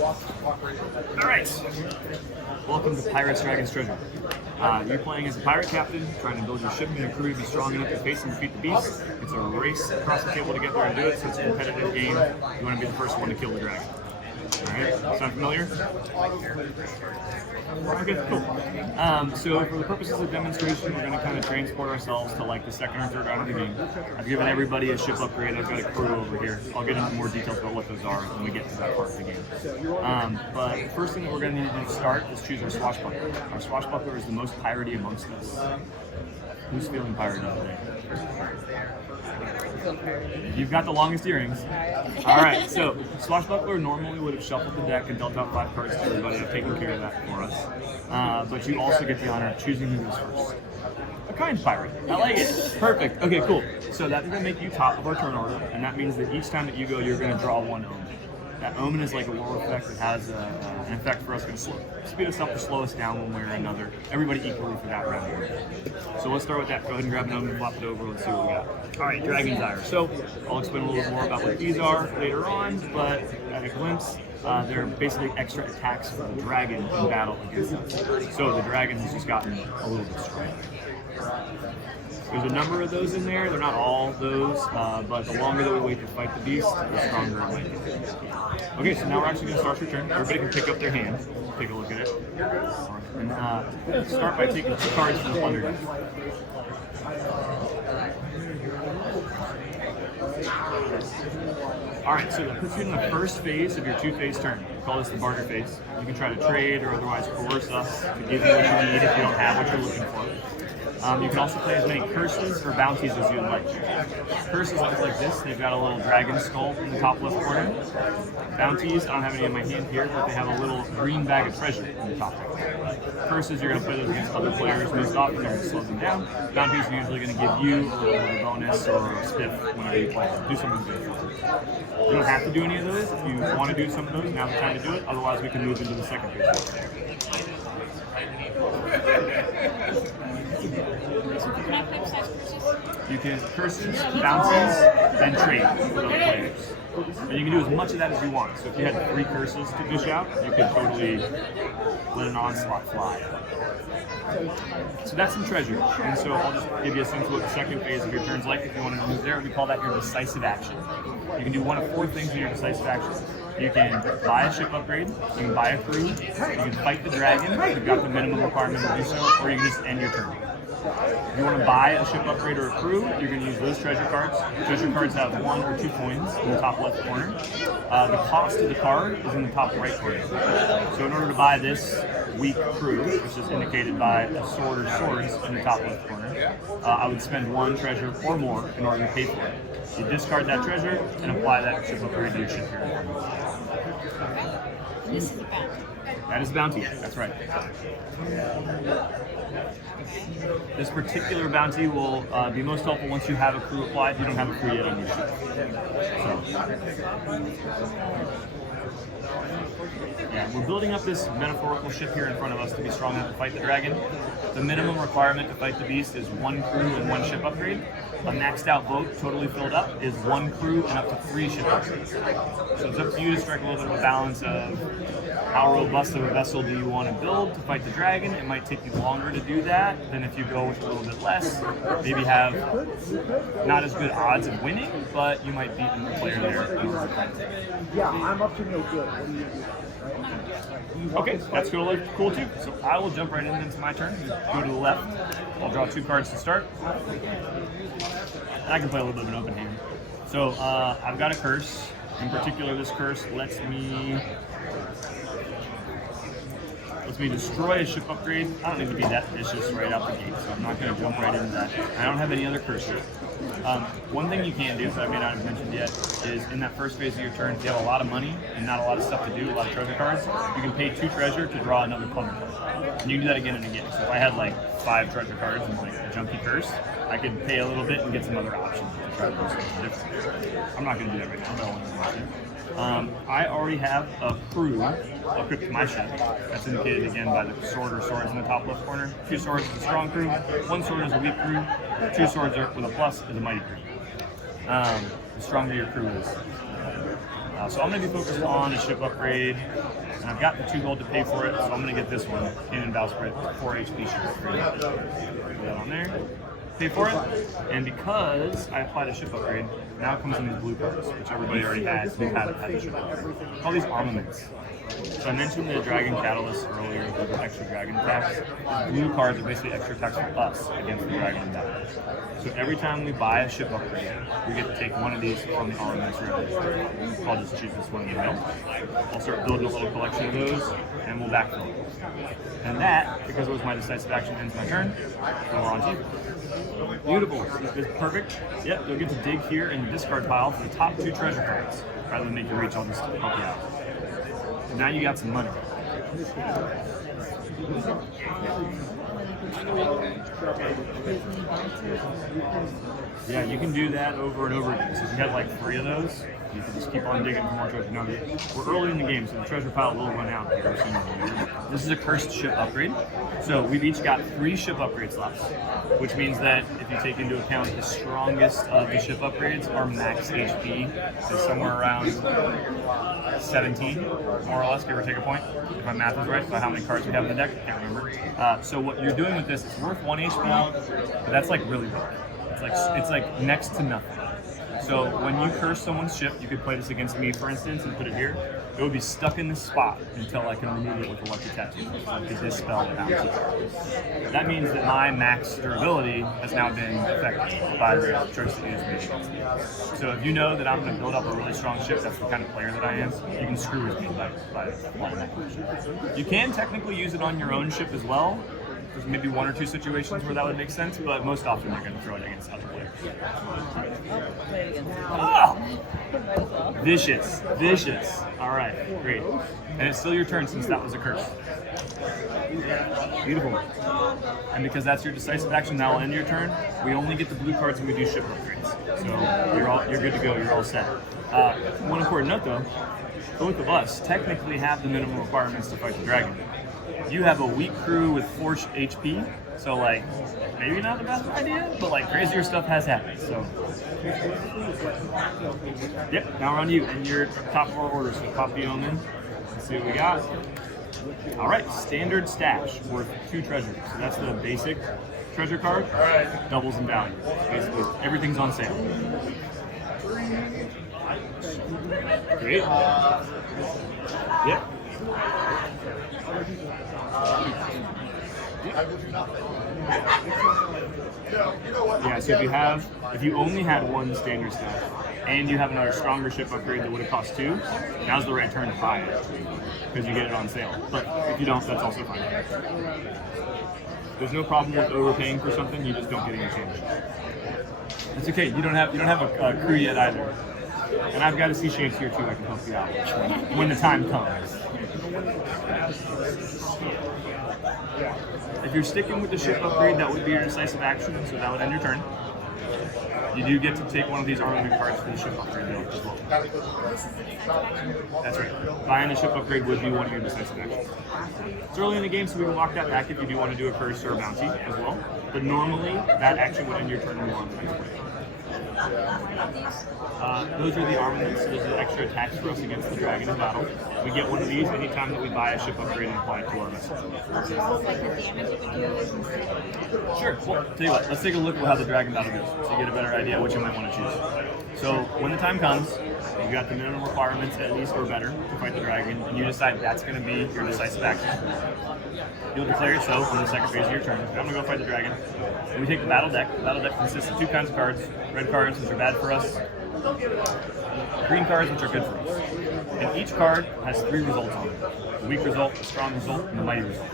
Alright, welcome to Pirates, Dragons, Treasure. You're playing as a pirate captain, trying to build your ship and your crew to be strong enough to face and defeat the beast. It's a race across the table to get there and do it, so it's a competitive game. You want to be the first one to kill the dragon. Alright, sound familiar? Okay, cool. So for the purposes of demonstration, we're going to kind of transport ourselves to like the second or third round of the game. I've given everybody a ship upgrade. I've got a crew over here. I'll get into more details about what those are when we get to that part of the game. But the first thing that we're going to need to do to start is choose our swashbuckler. Our swashbuckler is the most piratey amongst us. Who's feeling piratey today? You've got the longest earrings. Alright, so Swashbuckler normally would have shuffled the deck and dealt out 5 cards to everybody. I've taken care of that for us. But you also get the honor of choosing who goes first. A kind pirate. I like it. Perfect. Okay, cool. So that's going to make you top of our turn order, and that means that each time that you go, you're going to draw 1 omen. That omen is like a lore effect that has an effect for us to speed us up or slow us down one way or another. Everybody equally for that round. So let's start with that. Go ahead and grab an omen, flop it over, let's see what we got. Alright, Dragon's Ire. So I'll explain a little bit more about what these are later on, but at a glimpse, they're basically extra attacks for the dragon in battle against us. So the dragon has just gotten a little bit stronger. There's a number of those in there. They're not all those, but the longer that we wait to fight the beast, the stronger it might be. Okay, so now we're actually going to start your turn. Everybody can pick up their hand. Take a look at it. And start by taking 2 cards from the plunder deck. Alright, so that puts you in the first phase of your 2-phase turn. We call this the barter phase. You can try to trade or otherwise coerce us to give you what you need if you don't have what you're looking for. You can also play as many curses or bounties as you'd like. Curses look like this. They've got a little dragon skull in the top left corner. Bounties, I don't have any in my hand here, but they have a little green bag of treasure in the top right. Curses, you're going to play those against other players. Most often, they're going to slow them down. Bounties are usually going to give you a little bit of a bonus or a spiff whenever you play. Do something good for them. You don't have to do any of those. If you want to do some of those, now's the time to do it. Otherwise, we can move into the second phase. You can curses, bounties, then trade with other players. And you can do as much of that as you want. So if you had 3 curses to dish out, you could totally let an onslaught fly. So that's some treasure. And so I'll just give you a sense of what the second phase of your turn's like. If you want to move there, we call that your decisive action. You can do one of 4 things in your decisive action. You can buy a ship upgrade, you can buy a crew, you can fight the dragon, you've got the minimum requirement to do so, or you can just end your turn. If you want to buy a ship upgrade or a crew, you're going to use those treasure cards. Treasure cards have 1 or 2 coins in the top left corner. The cost of the card is in the top right corner. So in order to buy this weak crew, which is indicated by a sword or swords in the top left corner, I would spend 1 treasure or more in order to pay for it. You discard that treasure and apply that ship upgrade to your ship here. This is a bounty. That is a bounty, that's right. This particular bounty will be most helpful once you have a crew applied. You don't have a crew yet on your ship. Yeah, we're building up this metaphorical ship here in front of us to be strong enough to fight the dragon. The minimum requirement to fight the beast is 1 crew and 1 ship upgrade. A maxed out boat, totally filled up, is 1 crew and up to 3 ship upgrades. So it's up to you to strike a little bit of a balance of how robust of a vessel do you want to build to fight the dragon. It might take you longer to do that than if you go with a little bit less. Maybe have not as good odds of winning, but you might beat another player there in order to fight. Yeah, I'm up to no good. Okay, that's cool too. So I will jump right into my turn. Go to the left. I'll draw 2 cards to start. And I can play a little bit of an open hand. So I've got a curse. In particular, this curse lets me destroy a ship upgrade. I don't need to be that vicious right out the gate, so I'm not going to jump right into that. I don't have any other curses. One thing you can do, that I may not have mentioned yet, is in that first phase of your turn, if you have a lot of money and not a lot of stuff to do, a lot of treasure cards, you can pay 2 treasure to draw another plunder card. And you can do that again and again. So if I had like 5 treasure cards and like a junky curse, I could pay a little bit and get some other options to try to do something different. I'm not going to do that right now, but I want to mention it. I already have a crew equipped to my ship. That's indicated again by the sword or swords in the top left corner. 2 swords is a strong crew, 1 sword is a weak crew, 2 swords with a plus is a mighty crew. The stronger your crew is. So I'm going to be focused on a ship upgrade, and I've got the 2 gold to pay for it, so I'm going to get this one, Cannon Bowsprit, 4 HP ship upgrade. Put that on there. Pay for it, and because I applied a ship upgrade, now it comes in these blue cards, which everybody already has. We've had the ship upgrade. Call these armaments. So I mentioned the dragon catalyst earlier, the extra dragon attacks. Blue cards are basically extra attacks for us against the dragon in battle. So every time we buy a ship upgrade, we get to take one of these from the armaments room. I'll just choose this one in the middle. I'll start building a little collection of those, and we'll backfill it. And that, because it was my decisive action, ends my turn. Go on to you. Beautiful. It's perfect. Yep, you'll get to dig here in the discard pile for the top 2 treasure cards. Rather than make you reach, I'll just help you out. And now you got some money. Yeah, you can do that over and over again. So if you had like 3 of those, you can just keep on digging for more treasure. Now, we're early in the game, so the treasure pile will run out here soon. This is a cursed ship upgrade. So we've each got 3 ship upgrade slots, which means that if you take into account the strongest of the ship upgrades, our max HP is somewhere around 17, more or less, give or take a point, if my math is right, by how many cards we have in the deck, I can't remember. So what you're doing with this, it's worth 1 HP, but that's like really rare. It's like next to nothing. So when you curse someone's ship, you could play this against me, for instance, and put it here. It would be stuck in this spot until I can remove it with a lucky tattoo, because this spell bounces. That means that my max durability has now been affected by the choice that you just made against me. So if you know that I'm going to build up a really strong ship, that's the kind of player that I am, you can screw with me by applying that condition. You can technically use it on your own ship as well. There's maybe 1 or 2 situations where that would make sense, but most often you're going to throw it against other players. Oh! Vicious, vicious. All right, great. And it's still your turn since that was a curse. Beautiful. And because that's your decisive action, that will end your turn. We only get the blue cards when we do ship upgrades. So you're good to go. You're all set. One important note though, both of us technically have the minimum requirements to fight the dragon. You have a weak crew with 4 HP, so like, maybe not the best idea, but like crazier stuff has happened, so. Yep, now we're on you, and your top 4 orders, so pop the omen, let's see what we got. All right, standard stash worth 2 treasures, so that's the basic treasure card, doubles in value. Basically, everything's on sale. Great. Yep. Yeah, so if you only had 1 standard stash and you have another stronger ship upgrade that would have cost 2, now's the right turn to buy it because you get it on sale. But if you don't, that's also fine. There's no problem with overpaying for something, you just don't get any change. It's okay. You don't have a crew yet either. And I've got a sea shanks here too. I can help you out when the time comes. If you're sticking with the ship upgrade, that would be your decisive action, so that would end your turn. You do get to take one of these armament cards for the ship upgrade though as well. That's right. Buying a ship upgrade would be one of your decisive actions. It's early in the game, so we can lock that back if you do want to do a curse or a bounty as well. But normally, that action would end your turn and on the next play. Those are the armaments. Those are the extra attacks for us against the dragon in battle. We get one of these anytime that we buy a ship upgrade and apply it to our vessel. Sure. Well, tell you what, let's take a look at how the dragon battle goes so you get a better idea what you might want to choose. So when the time comes, you've got the minimum requirements at least or better to fight the dragon, and you decide that's going to be your decisive action. You'll declare yourself on the second phase of your turn. I'm going to go fight the dragon. And we take the battle deck. The battle deck consists of 2 kinds of cards. Red cards, which are bad for us. Green cards, which are good for us. And each card has 3 results on it. A weak result, a strong result, and a mighty result.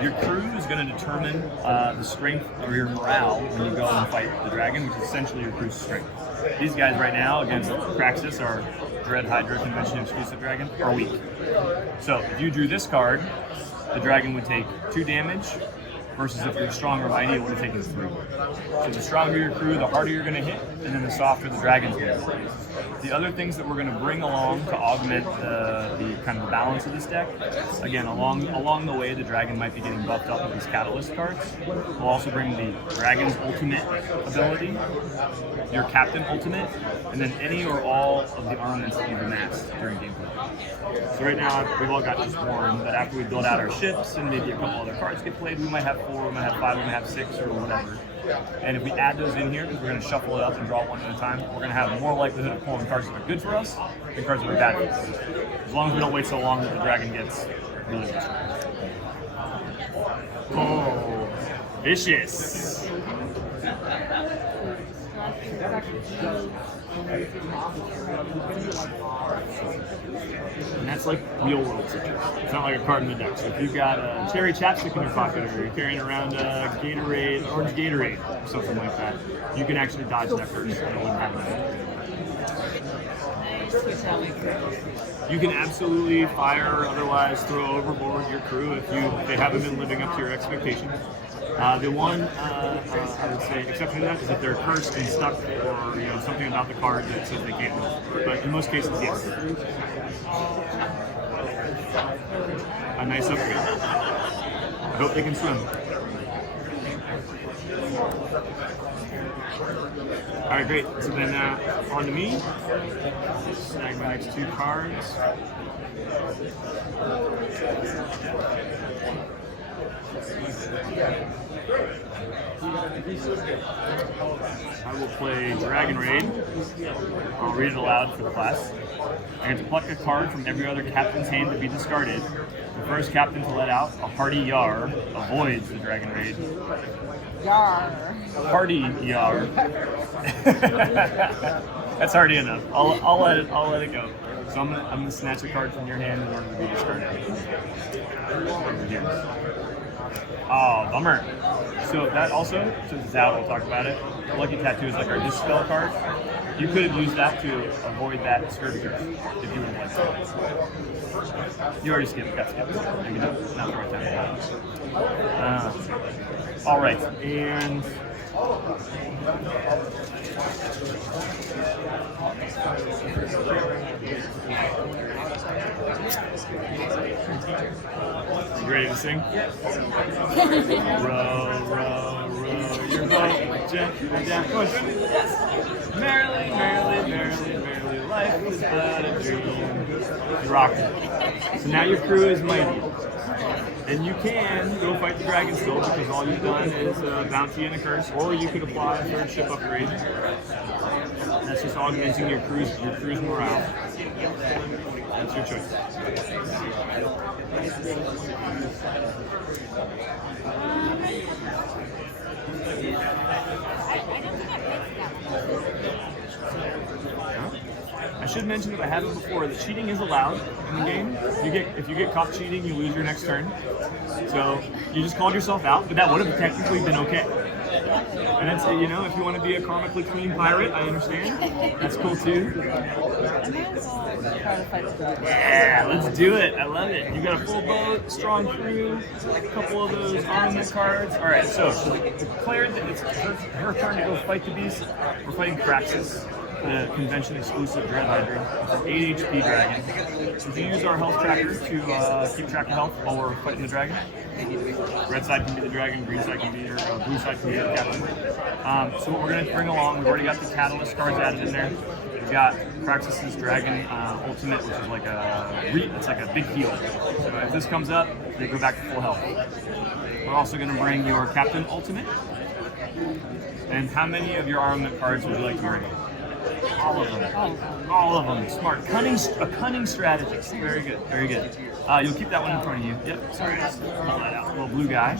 Your crew is going to determine the strength or your morale when you go and fight the dragon, which is essentially your crew's strength. These guys right now against Praxis, our Dread Hydra Convention exclusive dragon, are weak. So if you drew this card, the dragon would take 2 damage versus if you're strong or mighty, it would have taken 3. So the stronger your crew, the harder you're going to hit, and then the softer the dragon's going to be. The other things that we're going to bring along to augment the kind of the balance of this deck, again, along the way, the dragon might be getting buffed up with these catalyst cards. We'll also bring the dragon's ultimate ability, your captain ultimate, and then any or all of the armaments that you've amassed during gameplay. So right now, we've all got just 1, but after we build out our ships and maybe a couple other cards get played, we might have 4, we might have 5, we might have 6, or whatever. And if we add those in here, because we're going to shuffle it up and draw one at a time, we're going to have more likelihood of pulling cards that are good for us than cards that are bad for us. As long as we don't wait so long that the dragon gets really strong. Oh, vicious. And that's like real world situation. It's not like a card in the deck. So if you've got a cherry chapstick in your pocket, or you're carrying around a Gatorade, orange Gatorade, or something like that, you can actually dodge that curse. And it wouldn't happen. You can absolutely fire or otherwise throw overboard your crew if they haven't been living up to your expectations. The one I would say exception to that is if they're cursed and stuck, or something about the card that says they can't move. But in most cases, yes. A nice upgrade. I hope they can swim. All right, great. So then on to me. Snag my next 2 cards. I will play Dragon Raid. I'll read it aloud for the class. I get to pluck a card from every other captain's hand to be discarded. The first captain to let out a Hardy Yar avoids the Dragon Raid. Yar. Hardy Yar. That's hardy enough. I'll let it go. So I'm gonna snatch a card from your hand in order to be discarded. Over here. Oh, bummer. So that also, since it's out, we'll talk about it. Lucky Tattoo is like our dispel card. You could have used that to avoid that Scurvy curse if you would have liked to. You already skipped, got skipped. Maybe not the right time. All right, and you ready to sing? Row, row, row your boat gently down. Merrily, merrily, merrily, merrily, life is but a dream. You rock it. So now your crew is mighty. And you can go fight the dragon still, because all you've done is a bounty and a curse, or you could apply a 3rd ship upgrade. That's just augmenting your crew's morale. That's your choice. I should mention, if I haven't before, that cheating is allowed in the game. If you get caught cheating, you lose your next turn. So you just called yourself out, but that would have technically been okay. And that's, if you want to be a karmically clean pirate, I understand. That's cool too. Yeah, let's do it. I love it. You got a full boat, strong crew, a couple of those armament cards. All right, so declared that it's her turn to go fight the beast. We're fighting Praxis, the convention exclusive Dread Hydra. It's an 8 HP dragon. So we use our health tracker to keep track of health while we're fighting the dragon. Red side can be the dragon, green side can be your blue side can be the captain. So what we're going to bring along, we've already got the catalyst cards added in there. We've got Praxis's dragon ultimate, which is like a big heal. So if this comes up, they go back to full health. We're also going to bring your captain ultimate. And how many of your armament cards would you like to bring? All of them. All of them. Smart. A cunning strategist. Very good. Very good. You'll keep that one in front of you. Yep. Sorry, I just pulled that out. Little blue guy.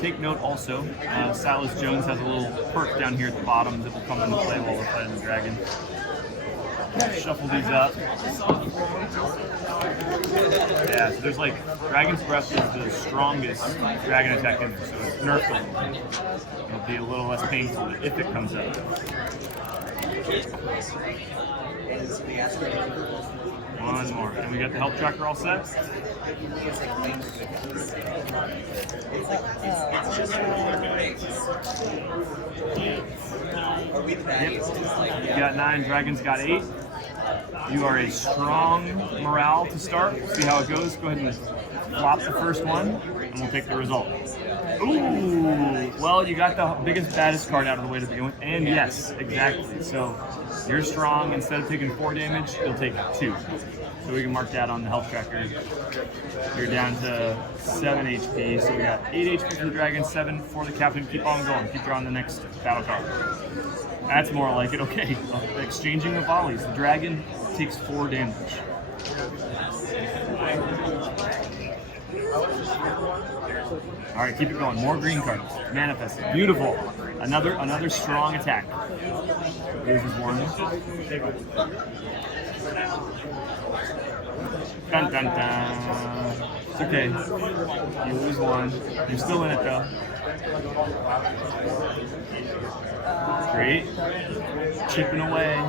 Take note also, Silas Jones has a little perk down here at the bottom that will come into play while we're fighting the dragon. Shuffle these up. Yeah, so there's Dragon's Breath is the strongest dragon attack in there, so it's nerfed a little. It'll be a little less painful if it comes up. One more. And we got the health tracker all set. Yep. You got 9, Dragon's got 8. You are a strong morale to start. See how it goes. Go ahead and flop the first one, and we'll take the result. Ooh, well, you got the biggest, baddest card out of the way to begin with, and yes, exactly. So you're strong. Instead of taking 4 damage, you'll take 2. So we can mark that on the health tracker. You're down to 7 HP. So we got 8 HP for the dragon, 7 for the captain. Keep on going. Keep drawing the next battle card. That's more like it. Okay, exchanging the volleys. The dragon takes 4 damage. All right, keep it going. More green cards. Manifest. Beautiful. Another strong attack. Loses 1. Dun dun dun. It's okay. You lose 1. You're still in it though. Great. Chipping away.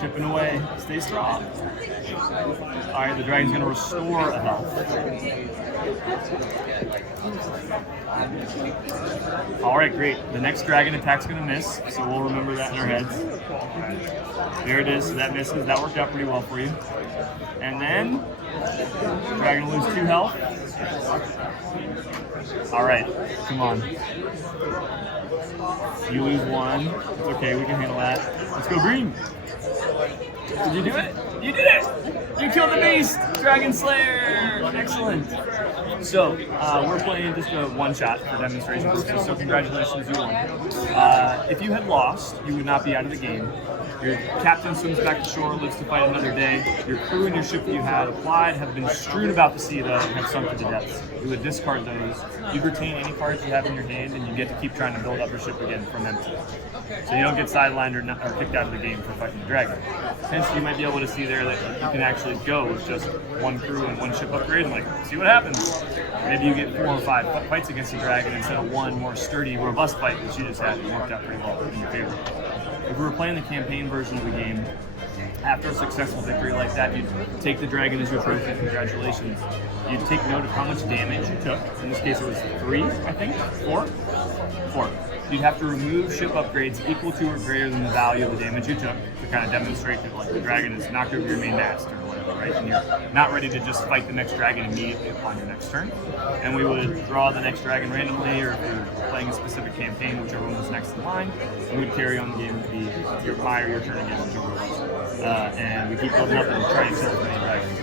Chipping away. Stay strong. Alright, the dragon's going to restore a health. Alright, great. The next dragon attack's going to miss, so we'll remember that in our heads. There it is. So that misses. That worked out pretty well for you. And then, the dragon will lose 2 health. Alright, come on. You lose 1. It's okay, we can handle that. Let's go green. Did you do it? You did it! You killed the beast! Dragon Slayer! Excellent. So, we're playing just a one-shot for demonstration purposes, so congratulations, you won. If you had lost, you would not be out of the game. Your captain swims back to shore, lives to fight another day. Your crew and your ship that you had applied have been strewn about the sea, though, and have sunk to the depths. You would discard those. You'd retain any cards you have in your hand, and you get to keep trying to build up your ship again from empty. So you don't get sidelined or kicked out of the game for fighting the dragon. Hence, you might be able to see there that you can actually go with just 1 crew and 1 ship upgrade and see what happens. Maybe you get 4 or 5 fights against the dragon instead of 1 more sturdy, robust fight that you just had and worked out pretty well in your favor. If we were playing the campaign version of the game, after a successful victory like that, you'd take the dragon as your trophy. Congratulations. You'd take note of how much damage you took. In this case, it was 3, I think? 4? 4. You'd have to remove ship upgrades equal to or greater than the value of the damage you took to kind of demonstrate that the dragon is knocked over your main mast or whatever, right? And you're not ready to just fight the next dragon immediately upon your next turn. And we would draw the next dragon randomly, or if you're playing a specific campaign, whichever one was next in line, and we'd carry on the game to be your buy or your turn again, whichever it was. And we keep building up and try and kill as many dragons.